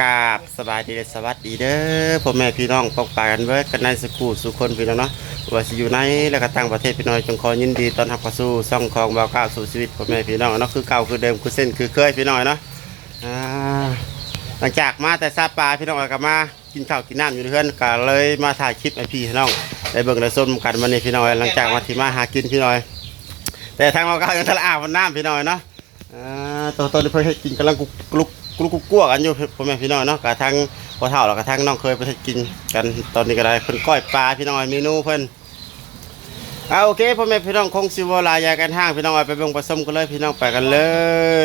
กราบสบายดีสวัสดีเด้อพ่อแม่พี่น้องปองปากันเวิร์ดกันในสกูสู่คนพี่น้องเนาะว่าสิอยู่ในและก็ต่างประเทศพี่น้อยจงขอยินดีต้อนรับเข้าสู่ช่องของบ่าวก้าวสู่ชีวิตพ่อแม่พี่น้องเนาะคือเก่าคือเดิมคือเส้นคือเคยพี่น้อยเนาะอ่าหลังจากมาแต่ซาปลาพี่น้องก็มากินข้าวกินน้ำอยู่เพื่อนก็เลยมาถ่ายคลิปให้พี่น้องได้เบิ่งได้ชมกันวันนี้พี่น้อยหลังจากที่มาหากินพี่น้อยแต่ทางบ่าวก้าวยังทะเลอาบน้ำพี่น้อยเนาะตัวนี้เพื่อให้กินกำลังกลัวกันอยู่พ่อแม่พี่น้องเนาะกระทั่งพอเท่าแล้วกระทั่งน้องเคยไปกินกันตอนนี้ก็ได้เพิ่นก้อยปลาพี่น้องเมนูเพิ่นโอเคพ่อแม่พี่น้องคงสิวลายากันห้างพี่น้องไปเบิ่งผสมกันเลยพี่น้องไปกันเล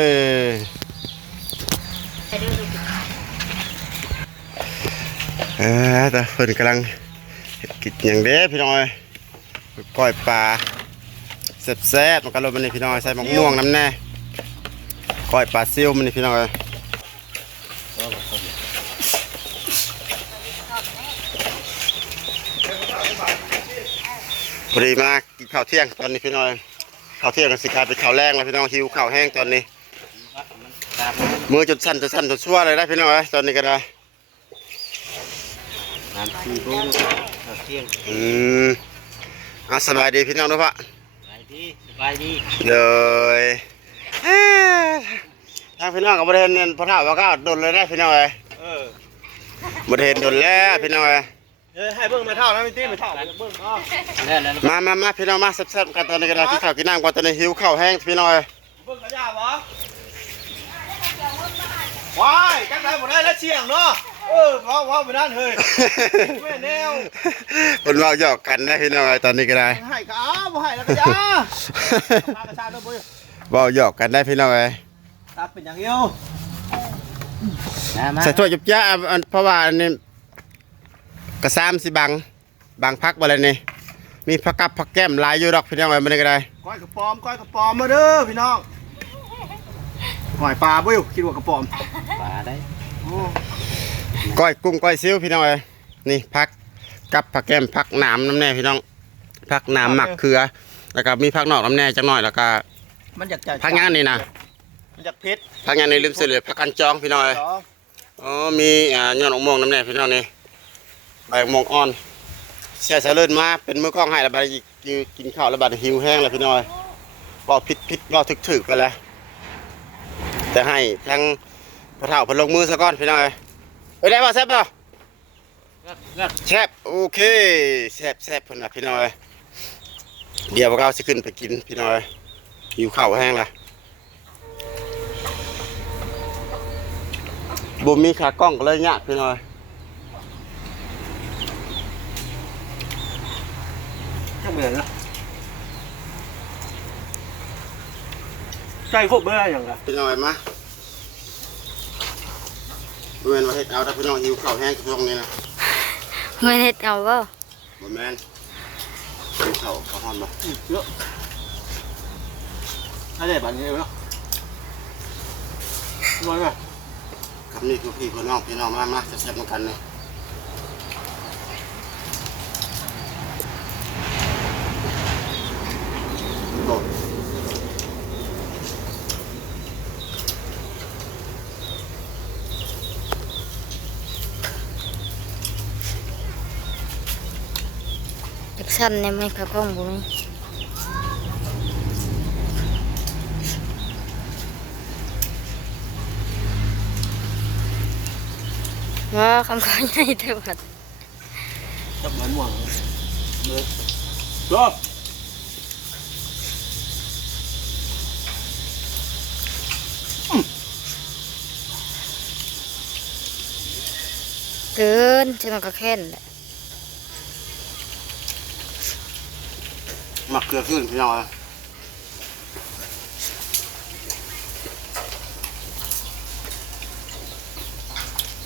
ยแต่เพิ่นกำลังกินอย่างเด้พี่น้องก้อยปลาแซ่บๆมันก็ลงมาในพี่น้องใส่มะม่วงน้ำแน่ก้อยปลาซิ่วมันนี่พี่น้องพอดีมากินข้าวเที่ยงตอนนี้พี่น้อยข้าวเที่ยงกับสิกลายเป็นข้าวแรงแล้วพี่น้องหิวข้าวแห้งตอนนี้มือจนสั่นจนชั่วเลยได้พี่น้อยตอนนี้ก็ได้น้ำซีฟู้ดข้าวเที่ยงสบายดีพี่น้องด้วยปะสบายดีเลยทางพี่น้องกับบริเวณพระธาตุว่าก็โดนเลยได้พี่น้องเลยบริเวณโดนแล้วพี่น้องเลยให้เบิ้งไม่เท่านะไม่ตีไม่เท่าเบิ้งมาพี่น้องมาแซ่บๆกันตอนนี้ก็ได้ที่ข้าวกินน้ำก่อนตอนนี้หิวข้าวแห้งพี่น้องเลยเบิ้งกระยาบ่ว้ายจังไรหมดได้แล้วเชียงเนาะว้าวไปนั่นเฮ้ยแม่แนวคนเราหยอกกันได้พี่น้องตอนนี้ก็ได้ให้ก็บ่ให้แล้วก็ยาพากระชากด้วยบ่หยอกกันได้พี่น้องเลยตัดเป็นอย่างเดียวใส่ถ้วยจุ๊บจ้าเพราะว่าอันนี้กระซ้ำสิบางพักอะไรนี่มีผักกับผักแก้มลายอยู่ดอกพี่น้องเลยมันก็ได้ก้อยกระป๋อมมาเด้อพี่น้องหอยปลาบุ้ยคิดว่ากระป๋อมปลาได้ก้อยกุ้งก้อยซิ้วพี่น้องเลยนี่ผักกับผักแก้มผักหนามน้ำแน่พี่น้องผักหนามหมักเขือแล้วก็มีผักนอกน้ำแน่จังหน่อยแล้วก็มันอยากผักงานนี่นะมันอยากเผ็ดผักงานนี่ลืมเสียเลยผักกันจองพี่น้องมียอดมะม่วงน้ำแน่พี่น้องนี่ใบมงอ่อนเสียเสลิดมาเป็นมือกล้องให้แล้วใบกินข้าวแล้วบัดหิวแห้งแล้วพี่น้อยบอกพิษบอกถึกไปแล้วแต่ให้ทั้งพระเฒ่าพลงมือซะก่อนพี่น้อยได้ป่ะแซ่บป่ะแซ่บโอเคแซ่บคนละพี่น้อยเดี๋ยวพวกเราจะขึ้นไปกินพี่น้อยหิวข้าวแห้งละบุมมีขากล้องก็เลยยากพี่น้อยเหมือนนะใจครบเบอร์อย่างไรพี่น้อยมาบริเวณว่าเฮ็ดเอาถ้าพี่น้องหิวข้าวแห้งช่วงนี้นะเงินเฮ็ดเอาบ่บ่แม่นหิวข้าวหอมบ่เยอะอะไรแบบนี้เนาะน้อยไหมครับนี่คือพี่น้องมาแซ่บๆเหมือนกันเลยสั้นเนี่ยไม่ขับกล้องบุ้ยว้าคำขอใหญ่เท่ากันจับเหมือนหม่วงเลยจบเกินจึงก็แค่นแหละหมักเกลือขึ้นพี่น้อง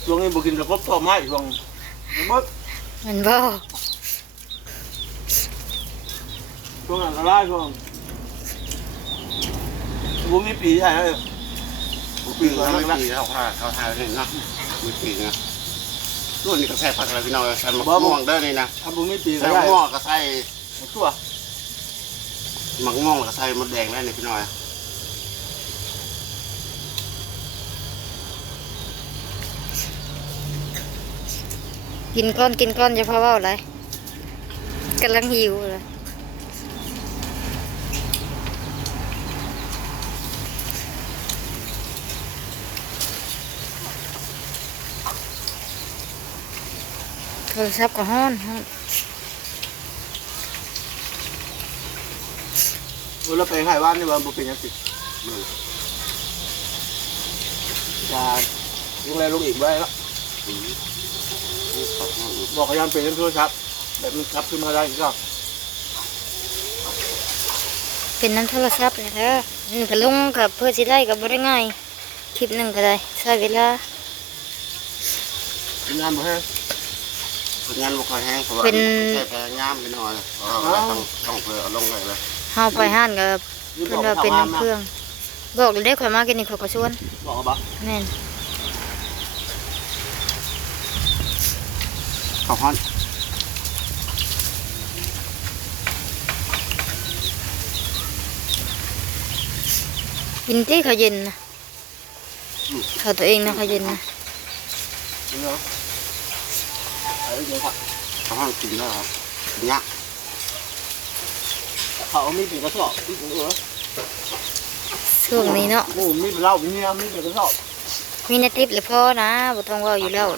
ช่วงนี้บุกินกระเพาะต่อไม้ช่วงมันบ่ช่วงอันตรายช่วงบุมีปีใช่ไหมปีแล้วไม่ปีแล้วเขาทายเลยนะมีปีนะรุ่นนี้ก็ใส่ผักอะไรพี่น้องใส่มะม่วงได้เลยนะทำบุมีปีใส่มะม่วงก็ใส่ตัวมะม่วงก็ใส่มดแดงได้เลยพี่น้อง เ กินก้อนจะพาเว้าอะไรกำลังหิวเลยโทรศัพท์ก็ฮ้อน เราไปไข่ว่านนี่ว่าบุเป็นยังสิจะยังไงลงอีกไว้แล้วบอกเขายังเป็นโทรศัพท์แบบมันขับขึ้นมาได้ก็ เป็นน้ำโทรศัพท์เนี่ยเด้อนี่ก็ลงกับเพื่อสิได้กับบ่ได้ง่ายคลิปหนึ่งก็ได้ใช้เวลา ทำงานบ่ให้ ผลงานบ่ค่อยแห้งเพราะว่าใช้พยายามไปหน่อยต้องเพื่อเอาลงเลย เฮาไปห้านกับเพิ่นว่าเป็นน้ำเครื่องบอกเลยได้ข่อยมากินนี่ข่อยก็ชวน บอกบ่ แม่น ข้าวฮ้อน กินที่เขาวเย็นนะเขาวตัวเองนะเขาวเย็นนะ เนาะไอ้เดี๋ยว ข้าวฮ้อนกินแล้วครับยาก เขามีเป็นกระสอบมีเป็น ช่วงนี้เนาะ โอ้มีเป็นเหล้ามีเนี่ยมีเป็นกระสอบ มีในทิปหรือพ่อนะบ่ต้องเว่าอยู่แล้ว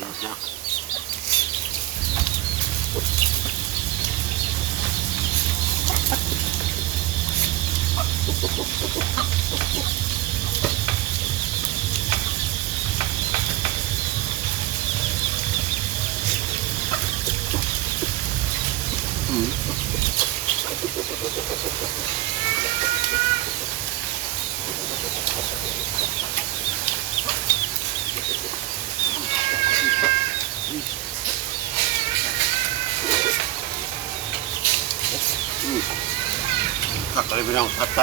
ผักอะไรพี่น้องพัดเ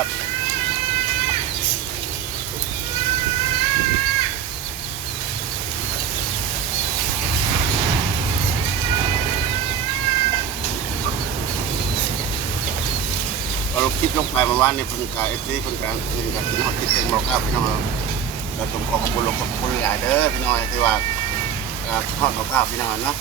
อาลงคลิปลงไปเมื่อวานนี่เพิ่นกายFCเพิ่นกายกินฮอดคิดเองบอกครับพี่น้องเราต้องขอบคุณหลายเด้อพี่น้องที่ว่าทอดกับข้าวพี่น้องเนาะ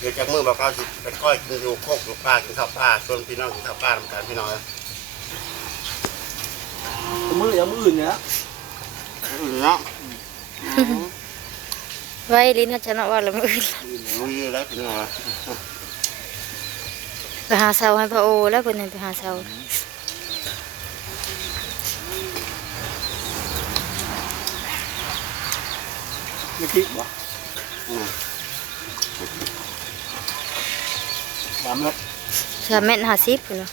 เดี๋ยวจากมือบอกเขาสิไปก้อยกินอยู่โคกอยู่ปลากินข้าวปลาส่วนพี่น้องกินข้าวปลาทำการพี่น้อง มืออย่างมืออื่นเนี่ย เนาะ ไว้ลิ้นน่าจะเนาะว่าละมื้ออื่น มือแล้วพี่น้อง ไปหาเสาให้พระโอแล้วเพิ่นให้ไปหาเสา ไม่คิดบ่3 เม็ด 3 เมตร 50พุ่นเนาะ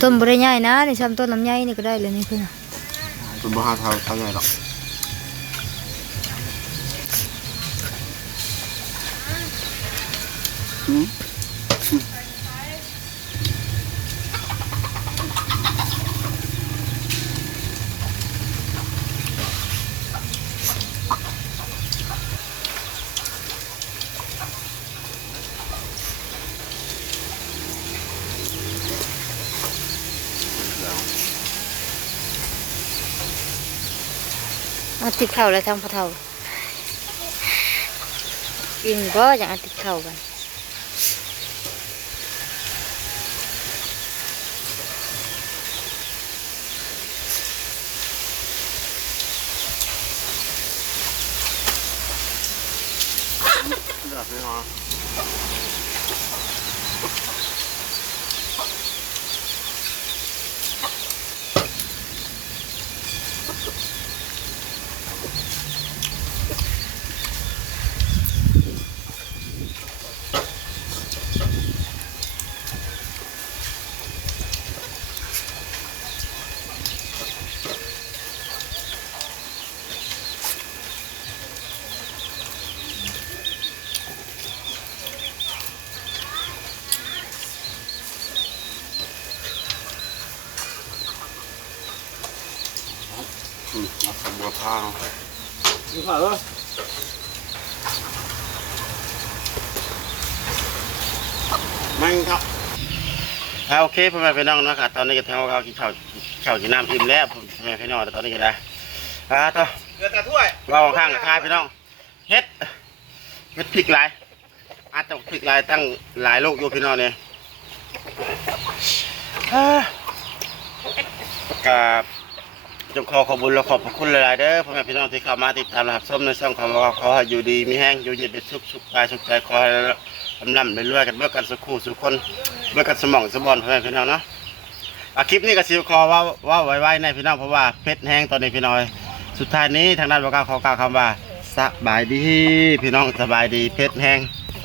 ต้นบ่ได้ใหญ่นะนี่ซ้ำต้นลำไยนี่ก็ได้เลยนี่เพิ่นน่ะ คุณบ่หาเท่าไงหรอกเอาติดเข้าแล้วทางพระเฒ่ากินบ่อย่างเอาติดเข้ากัน เลือกพี่น้อง เ เอาสมบัวพาว ดูข่าวเออ มันครับโอเคพ่อแม่พี่น้องนะครับตอนนี้ก็แทงเรากินข้าวกินน้ำอิ่มแล้วพ่อแม่พี่น้องตอนนี้ก็ได้ต่อ เดือดแต่ถ้วย ว่าข้างกับท้ายพี่น้องเฮ็ดพริกหลายอาจจะพริกหลายตั้งหลายลูกอยู่พี่น้องเนี่ยกับจงขอขอบคุญและขอบพระคุณหลายๆเด้อพ่อแม่พี่น้องที่เข้ามาติดตามรับชมในช่องของเราขอให้อยู่ดีมีแห้งอยู่เย็นเป็นสุขกายสุขใจขอให้ลำรวยกันเมื่อกันสุขสุขคนเมื่อกันสมองสมบอนพ่อแม่พี่น้องเนาะคลิปนี้ก็สิขอว่าไว้ในพี่น้องเพราะว่าเพชรแห้งตอนนี้พี่น้องสุดท้ายนี้ทางด้านบอกขอกล่าวคำว่าสบายดีพี่น้องสบายดีเพชรแห้ง